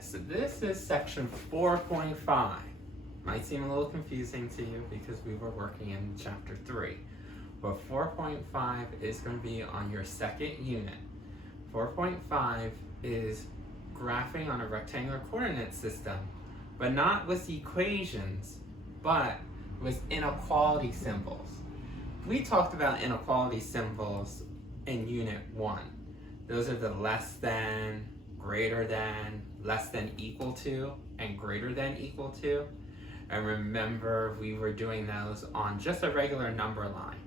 So this is section 4.5. Might seem a little confusing to you because we were working in chapter 3. But 4.5 is going to be on your second unit. 4.5 is graphing on a rectangular coordinate system, but not with equations, but with inequality symbols. We talked about inequality symbols in unit 1. Those are the less than, greater than, less than equal to, and greater than equal to. And remember, we were doing those on just a regular number line.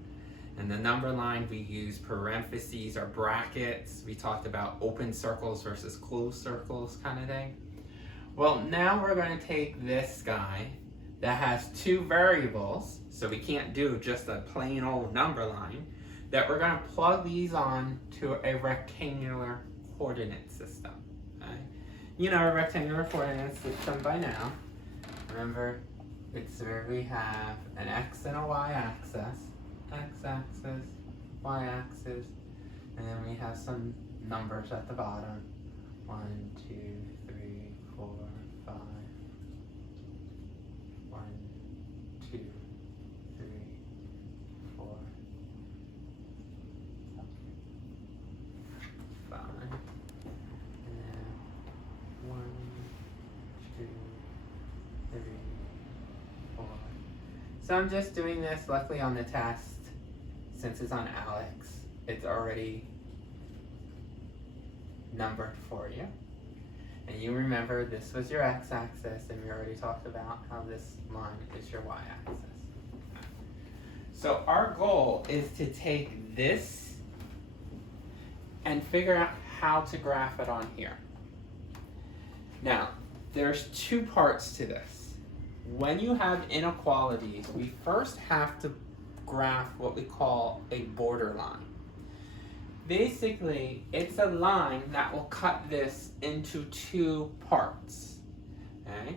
And the number line, we use parentheses or brackets. We talked about open circles versus closed circles kind of thing. Well, now we're going to take this guy that has two variables, so we can't do just a plain old number line, that we're going to plug these on to a rectangular coordinate system. Okay? You know a rectangular coordinate system by now. Remember, it's where we have an x and a y-axis, x-axis, y-axis, and then we have some numbers at the bottom. 1, 2, 3, 4, 5. 1, 2, 3, 4, 5. And then 1, 2, 3, 4. So I'm just doing this. Luckily on the test, since it's on Alex, it's already numbered for you. And you remember this was your x-axis, and we already talked about how this line is your y-axis. So our goal is to take this and figure out how to graph it on here. Now, there's two parts to this. When you have inequalities, we first have to graph what we call a borderline. Basically, it's a line that will cut this into two parts. Okay?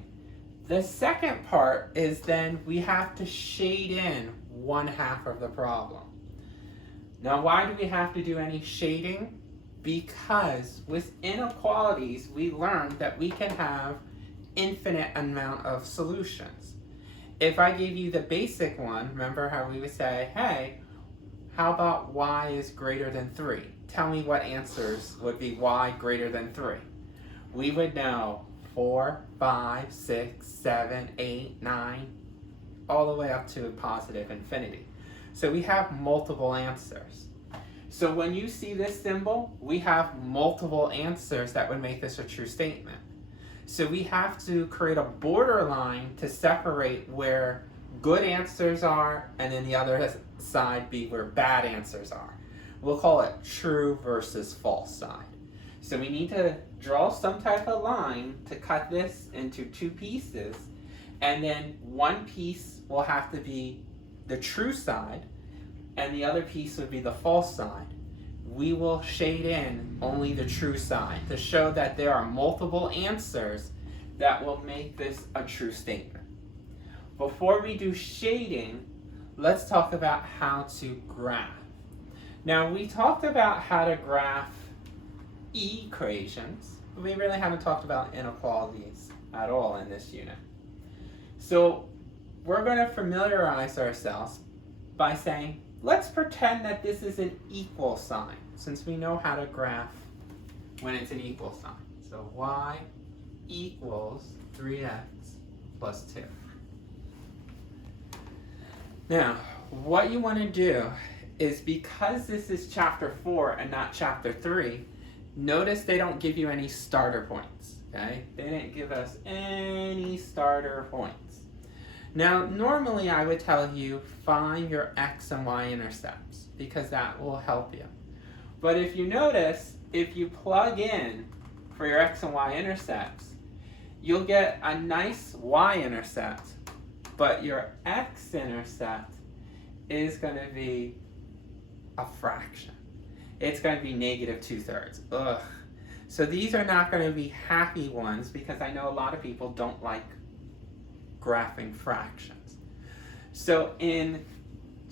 The second part is then we have to shade in one half of the problem. Now, why do we have to do any shading? Because with inequalities, we learned that we can have infinite amount of solutions. If I gave you the basic one, remember how we would say, hey, how about y is greater than 3? Tell me what answers would be y greater than 3. We would know 4, 5, 6, 7, 8, 9, all the way up to positive infinity. So we have multiple answers. So when you see this symbol, we have multiple answers that would make this a true statement. So we have to create a borderline to separate where good answers are, and then the other side be where bad answers are. We'll call it true versus false side. So we need to draw some type of line to cut this into two pieces, and then one piece will have to be the true side, and the other piece would be the false side. We will shade in only the true side to show that there are multiple answers that will make this a true statement. Before we do shading, let's talk about how to graph. Now, we talked about how to graph equations, but we really haven't talked about inequalities at all in this unit. So we're going to familiarize ourselves by saying, let's pretend that this is an equal sign, since we know how to graph when it's an equal sign. So y equals 3x plus 2. Now, what you want to do is, because this is chapter 4 and not chapter 3, notice they don't give you any starter points, okay? They didn't give us any starter points. Now, normally I would tell you find your x and y intercepts, because that will help you. But if you notice, if you plug in for your x and y intercepts, you'll get a nice y-intercept, but your x-intercept is going to be a fraction. It's going to be negative 2/3. Ugh. So these are not going to be happy ones, because I know a lot of people don't like graphing fractions. So in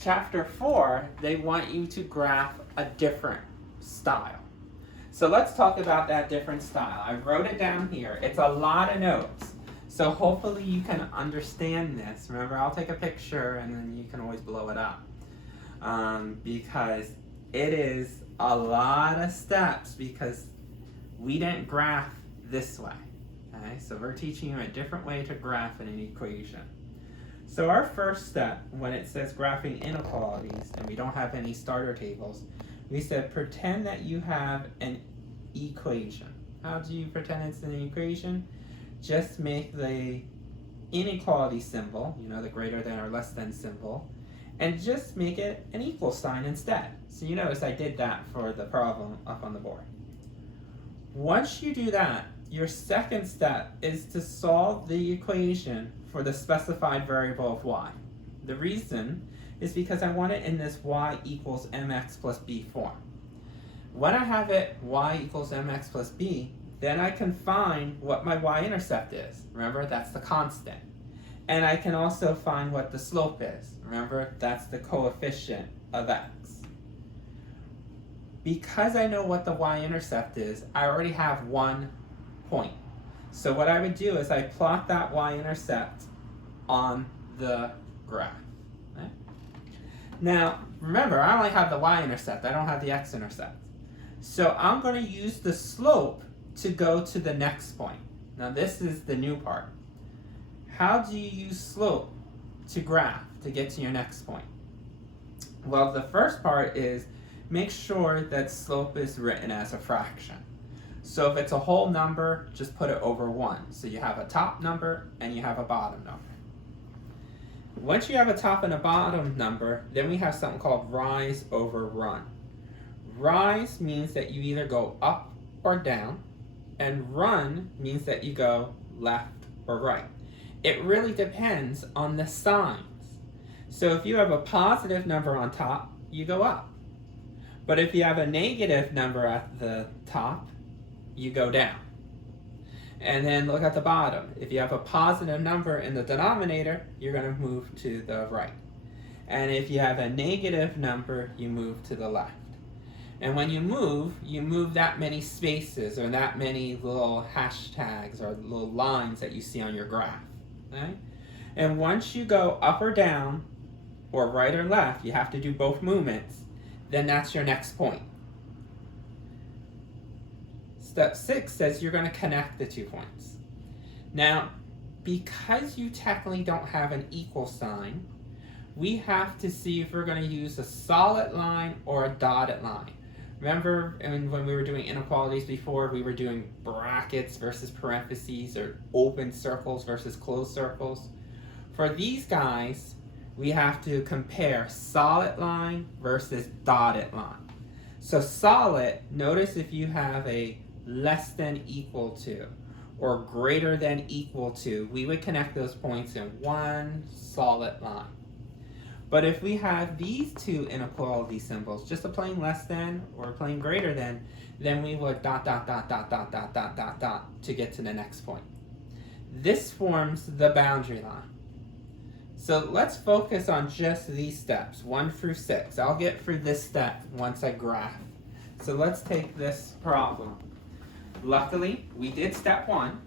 chapter 4, they want you to graph a different style. So let's talk about that different style. I wrote it down here. It's a lot of notes. So hopefully you can understand this. Remember, I'll take a picture and then you can always blow it up. Because it is a lot of steps because we didn't graph this way. Okay? So we're teaching you a different way to graph an equation. So our first step, when it says graphing inequalities and we don't have any starter tables, we said pretend that you have an equation. How do you pretend it's an equation? Just make the inequality symbol, you know, the greater than or less than symbol, and just make it an equal sign instead. So you notice I did that for the problem up on the board. Once you do that, your second step is to solve the equation for the specified variable of y. The reason is because I want it in this y equals mx plus b form. When I have it y equals mx plus b, then I can find what my y-intercept is. Remember, that's the constant. And I can also find what the slope is. Remember, that's the coefficient of x. Because I know what the y-intercept is, I already have one point. So what I would do is I plot that y-intercept on the graph. Okay? Now, remember, I only have the y-intercept. I don't have the x-intercept. So I'm going to use the slope to go to the next point. Now this is the new part. How do you use slope to graph to get to your next point? Well, the first part is make sure that slope is written as a fraction. So if it's a whole number, just put it over 1. So you have a top number and you have a bottom number. Once you have a top and a bottom number, then we have something called rise over run. Rise means that you either go up or down, and run means that you go left or right. It really depends on the signs. So if you have a positive number on top, you go up. But if you have a negative number at the top, you go down. And then look at the bottom. If you have a positive number in the denominator, you're going to move to the right. And if you have a negative number, you move to the left. And when you move that many spaces or that many little hashtags or little lines that you see on your graph. Okay? And once you go up or down, or right or left, you have to do both movements, then that's your next point. Step 6 says you're going to connect the 2 points. Now, because you technically don't have an equal sign, we have to see if we're going to use a solid line or a dotted line. Remember when we were doing inequalities before, we were doing brackets versus parentheses or open circles versus closed circles? For these guys, we have to compare solid line versus dotted line. So solid, notice if you have a less than equal to or greater than equal to, we would connect those points in one solid line. But if we have these two inequality symbols, just a plain less than or a plain greater than, then we would dot, dot, dot, dot, dot, dot, dot, dot, dot to get to the next point. This forms the boundary line. So let's focus on just these steps, 1 through 6. I'll get through this step once I graph. So let's take this problem. Luckily, we did step 1.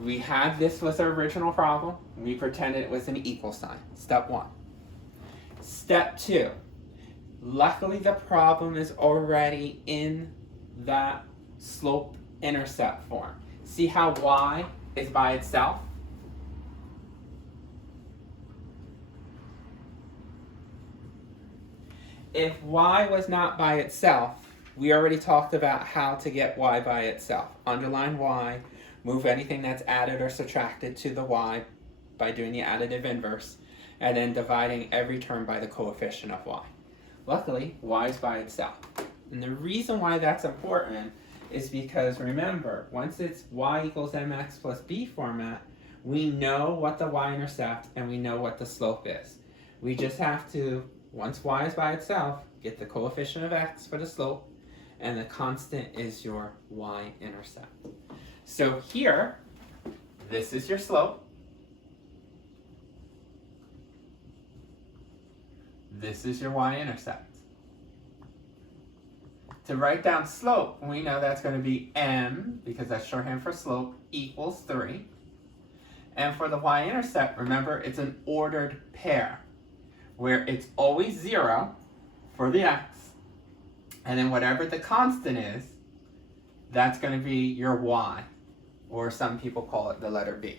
We had this was our original problem. We pretended it was an equal sign, step 1. Step 2, luckily the problem is already in that slope-intercept form. See how y is by itself? If y was not by itself, we already talked about how to get y by itself. Underline y, move anything that's added or subtracted to the y by doing the additive inverse, and then dividing every term by the coefficient of y. Luckily, y is by itself. And the reason why that's important is because, remember, once it's y equals mx plus b format, we know what the y-intercept and we know what the slope is. We just have to, once y is by itself, get the coefficient of x for the slope, and the constant is your y-intercept. So here, this is your slope. This is your y-intercept. To write down slope, we know that's going to be m, because that's shorthand for slope, equals 3. And for the y-intercept, remember, it's an ordered pair, where it's always 0 for the x, and then whatever the constant is, that's going to be your y, or some people call it the letter b.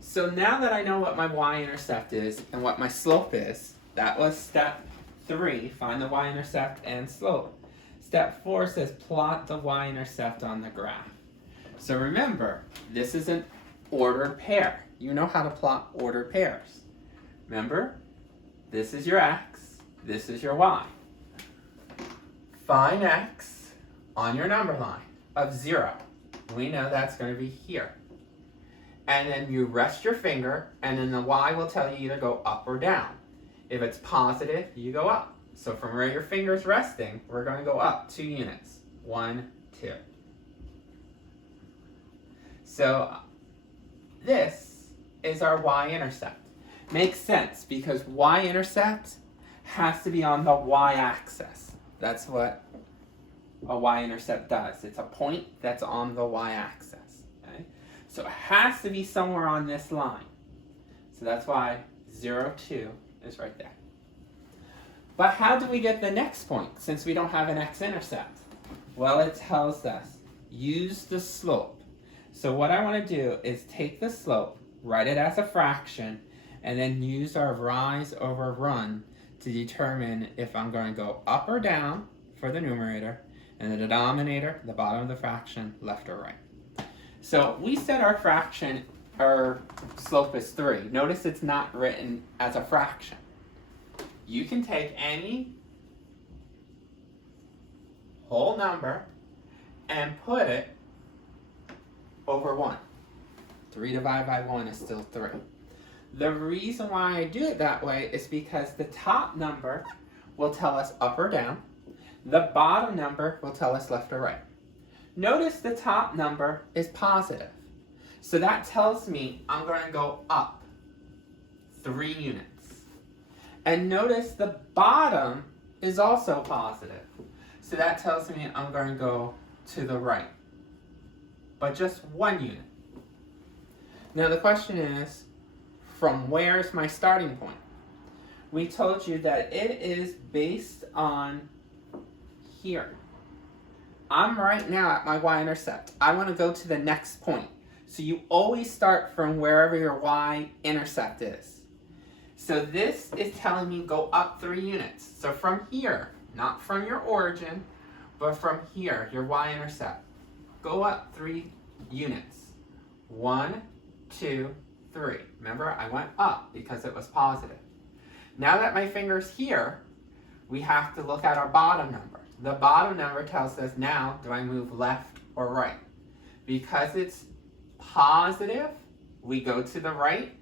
So now that I know what my y-intercept is and what my slope is, that was step 3, find the y-intercept and slope. Step 4 says plot the y-intercept on the graph. So remember, this is an ordered pair. You know how to plot ordered pairs. Remember, this is your x, this is your y. Find x on your number line of 0. We know that's going to be here. And then you rest your finger, and then the y will tell you either go up or down. If it's positive, you go up. So from where your finger's resting, we're going to go up 2 units. 1, 2. So this is our y-intercept. Makes sense because y-intercept has to be on the y-axis. That's what a y-intercept does. It's a point that's on the y-axis. Okay? So it has to be somewhere on this line. So that's why 0, 2 is right there. But how do we get the next point since we don't have an x-intercept? Well, it tells us use the slope. So what I want to do is take the slope, write it as a fraction, and then use our rise over run to determine if I'm going to go up or down for the numerator, and the denominator, the bottom of the fraction, left or right. So we said our fraction, our slope is 3. Notice it's not written as a fraction. You can take any whole number and put it over 1. 3 divided by 1 is still 3. The reason why I do it that way is because the top number will tell us up or down. The bottom number will tell us left or right. Notice the top number is positive. So that tells me I'm going to go up 3 units. And notice the bottom is also positive. So that tells me I'm going to go to the right. But just 1 unit. Now the question is, from where is my starting point? We told you that it is based on here. I'm right now at my y-intercept. I want to go to the next point. So you always start from wherever your y-intercept is. So this is telling me go up 3 units. So from here, not from your origin, but from here, your y-intercept, go up 3 units. 1, 2, 3. Remember, I went up because it was positive. Now that my finger's here, we have to look at our bottom number. The bottom number tells us now, do I move left or right? Because it's positive, we go to the right,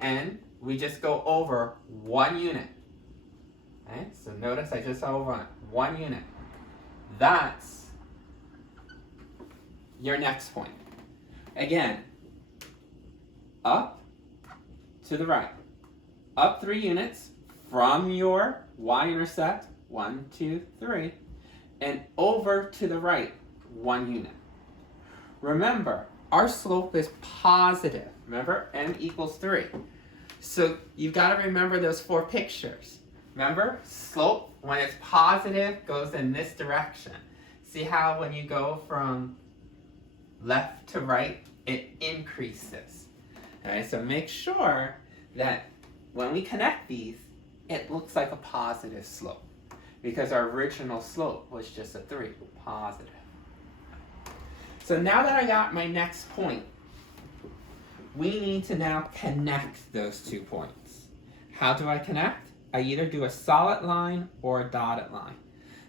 and we just go over 1 unit. Okay, so notice I just over 1 unit. That's your next point. Again, up to the right. Up 3 units from your y-intercept, 1, 2, 3, and over to the right, 1 unit. Remember, our slope is positive. Remember, m equals 3. So you've got to remember those 4 pictures. Remember, slope, when it's positive, goes in this direction. See how when you go from left to right, it increases. Okay, so make sure that when we connect these, it looks like a positive slope because our original slope was just a 3, positive. So now that I got my next point, we need to now connect those 2 points. How do I connect? I either do a solid line or a dotted line.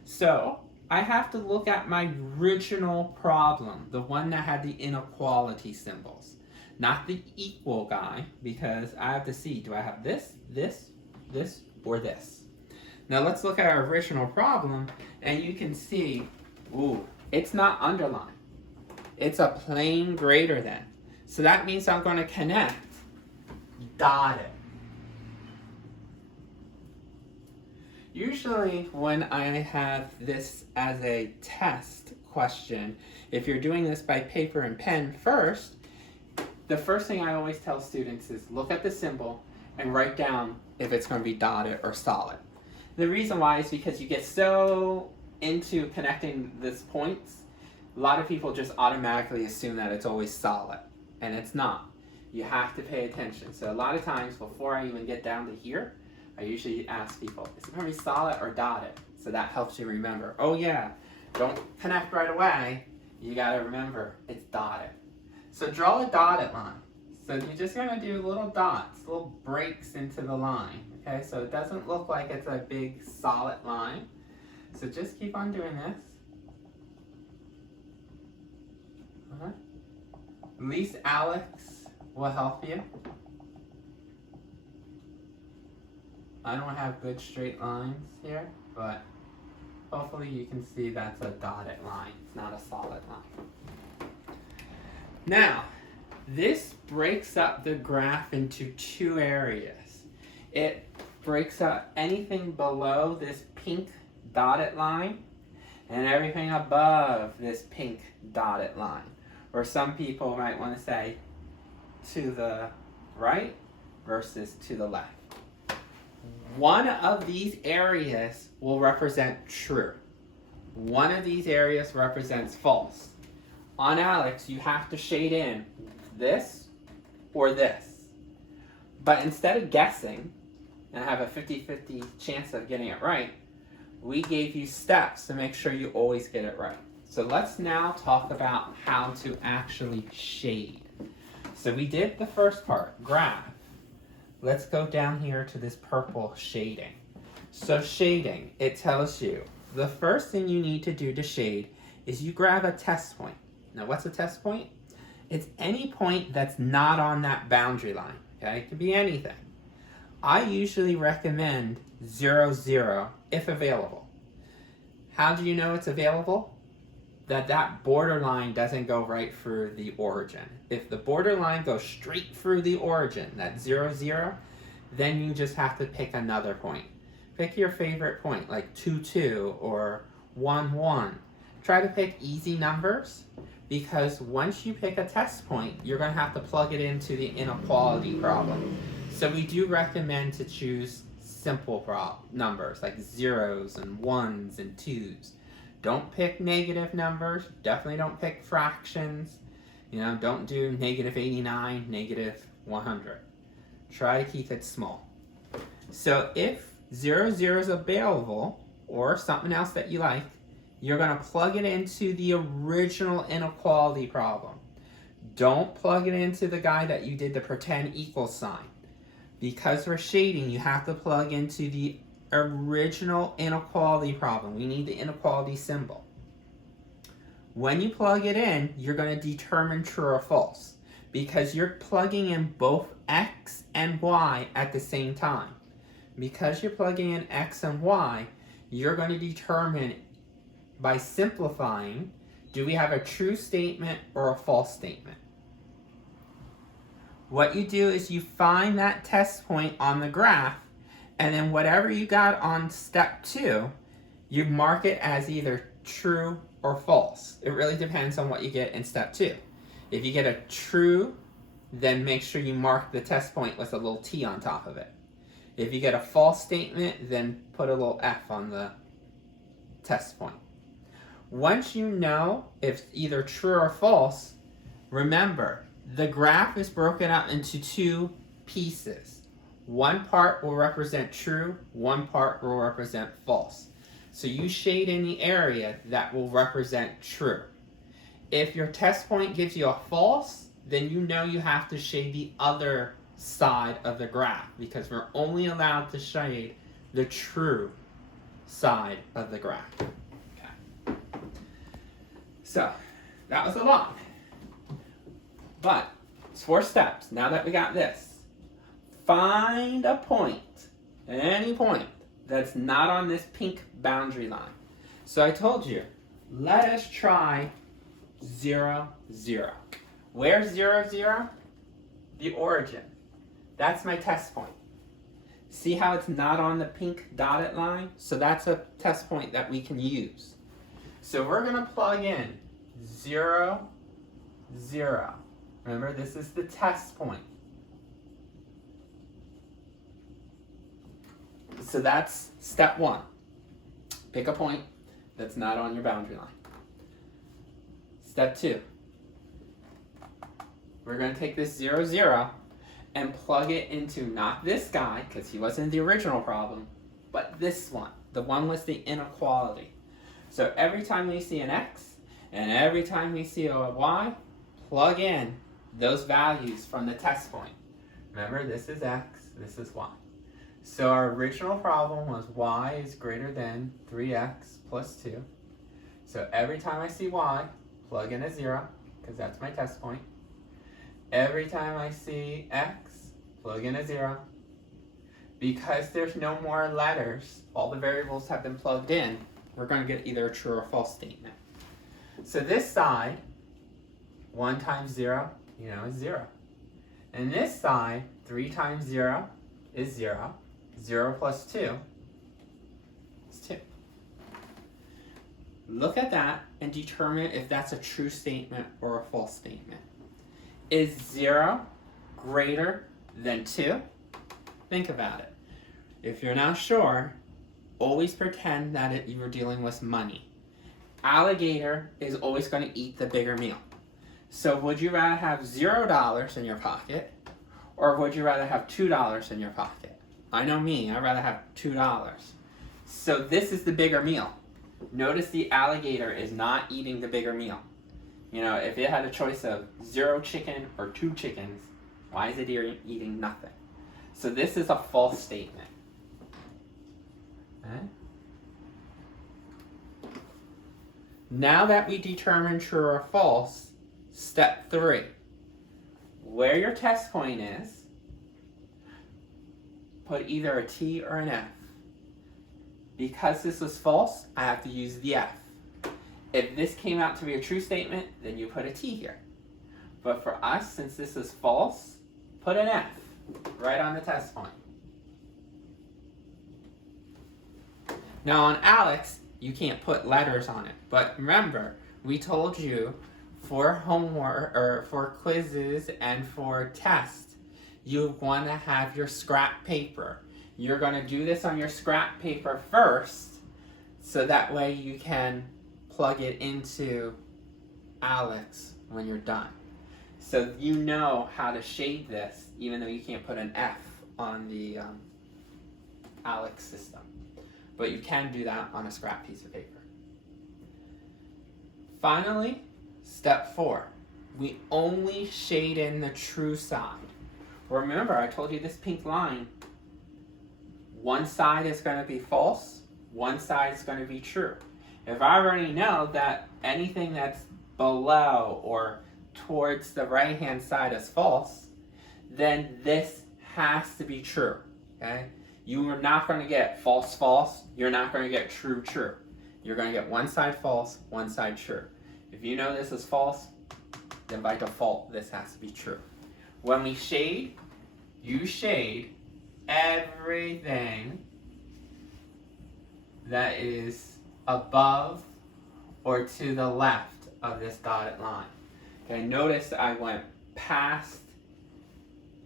So I have to look at my original problem, the one that had the inequality symbols, not the equal guy, because I have to see, do I have this, this, this, or this? Now let's look at our original problem, and you can see, ooh, it's not underlined. It's a plain greater than. So that means I'm going to connect dotted. Usually when I have this as a test question, if you're doing this by paper and pen first, the first thing I always tell students is look at the symbol and write down if it's going to be dotted or solid. The reason why is because you get so into connecting these points, a lot of people just automatically assume that it's always solid, and it's not. You have to pay attention. So a lot of times before I even get down to here, I usually ask people, is it going to be solid or dotted? So that helps you remember. Oh yeah, don't connect right away. You got to remember it's dotted. So draw a dotted line. So you're just going to do little dots, little breaks into the line. Okay, so it doesn't look like it's a big solid line. So just keep on doing this. At least Alex will help you. I don't have good straight lines here, but hopefully you can see that's a dotted line. It's not a solid line. Now, this breaks up the graph into two areas. It breaks up anything below this pink dotted line and everything above this pink dotted line. Or some people might want to say to the right versus to the left. One of these areas will represent true. One of these areas represents false. On Alex, you have to shade in this or this. But instead of guessing and have a 50-50 chance of getting it right, we gave you steps to make sure you always get it right. So let's now talk about how to actually shade. So we did the first part, graph. Let's go down here to this purple shading. So shading, it tells you the first thing you need to do to shade is you grab a test point. Now what's a test point? It's any point that's not on that boundary line. Okay, it could be anything. I usually recommend 0, 0 if available. How do you know it's available? That borderline doesn't go right through the origin. If the borderline goes straight through the origin, that 0, 0, then you just have to pick another point. Pick your favorite point, like 2, 2 or 1, 1. Try to pick easy numbers, because once you pick a test point, you're going to have to plug it into the inequality problem. So we do recommend to choose simple numbers, like zeros and ones and twos. Don't pick negative numbers. Definitely don't pick fractions. You know, don't do negative 89, negative 100. Try to keep it small. So if 0, 0 is available, or something else that you like, you're going to plug it into the original inequality problem. Don't plug it into the guy that you did the pretend equal sign. Because we're shading, you have to plug into the original inequality problem. We need the inequality symbol. When you plug it in, you're going to determine true or false, because you're plugging in both x and y at the same time. Because you're plugging in x and y, you're going to determine by simplifying, do we have a true statement or a false statement? What you do is you find that test point on the graph, and then whatever you got on step 2, you mark it as either true or false. It really depends on what you get in step 2. If you get a true, then make sure you mark the test point with a little T on top of it. If you get a false statement, then put a little F on the test point. Once you know if it's either true or false, remember, the graph is broken up into 2 pieces. One part will represent true, one part will represent false. So you shade in the area that will represent true. If your test point gives you a false, then you know you have to shade the other side of the graph, because we're only allowed to shade the true side of the graph. Okay. So, that was a lot. But, it's 4 steps. Now that we got this, find a point, any point, that's not on this pink boundary line. So I told you, let us try 0, 0. Where's 0, 0? The origin. That's my test point. See how it's not on the pink dotted line? So that's a test point that we can use. So we're going to plug in 0, 0. Remember, this is the test point. So that's step 1. Pick a point that's not on your boundary line. Step 2. We're going to take this 0, 0 and plug it into not this guy, because he wasn't the original problem, but this one, the one with the inequality. So every time we see an x and every time we see a y, plug in those values from the test point. Remember, this is x, this is y. So our original problem was y is greater than 3x plus 2. So every time I see y, plug in a 0, because that's my test point. Every time I see x, plug in a 0. Because there's no more letters, all the variables have been plugged in, we're going to get either a true or false statement. So this side, 1 times 0, is 0. And this side, 3 times 0 is 0. 0 plus 2 is 2. Look at that and determine if that's a true statement or a false statement. Is 0 greater than 2? Think about it. If you're not sure, always pretend that you were dealing with money. Alligator is always going to eat the bigger meal. So would you rather have $0 in your pocket, or would you rather have $2 in your pocket? I know me, I'd rather have $2. So this is the bigger meal. Notice the alligator is not eating the bigger meal. If it had a choice of 0 chicken or 2 chickens, why is it eating nothing? So this is a false statement. Okay. Now that we determine true or false, step 3. Where your test point is, put either a T or an F. Because this is false, I have to use the F. If this came out to be a true statement, then you put a T here. But for us, since this is false, put an F right on the test point. Now on Alex, you can't put letters on it. But remember, we told you for homework or for quizzes and for tests, you want to have your scrap paper. You're going to do this on your scrap paper first, so that way you can plug it into Alex when you're done. So you know how to shade this, even though you can't put an F on the Alex system. But you can do that on a scrap piece of paper. Finally, step 4. We only shade in the true side. Remember, I told you this pink line, one side is going to be false, one side is going to be true. If I already know that anything that's below or towards the right-hand side is false, then this has to be true, okay? You are not going to get false, false. You're not going to get true, true. You're going to get one side false, one side true. If you know this is false, then by default, this has to be true. When we shade, you shade everything that is above or to the left of this dotted line. Okay, notice I went past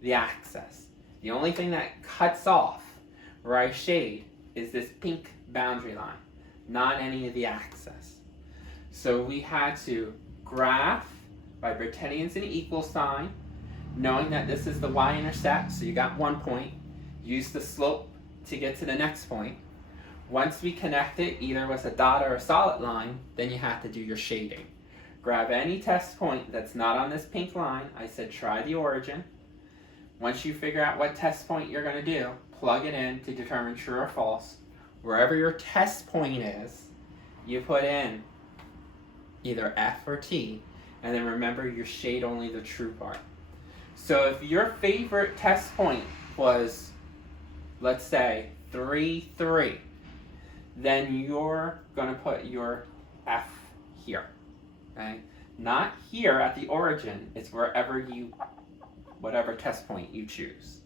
the axis. The only thing that cuts off where I shade is this pink boundary line, not any of the axis. So we had to graph by pretending it's an equal sign, knowing that this is the y-intercept, so you got 1 point. Use the slope to get to the next point. Once we connect it, either with a dot or a solid line, then you have to do your shading. Grab any test point that's not on this pink line. I said try the origin. Once you figure out what test point you're going to do, plug it in to determine true or false. Wherever your test point is, you put in either F or T, and then remember you shade only the true part. So if your favorite test point was, let's say, 3, 3, then you're going to put your F here, okay? Not here at the origin, it's whatever test point you choose.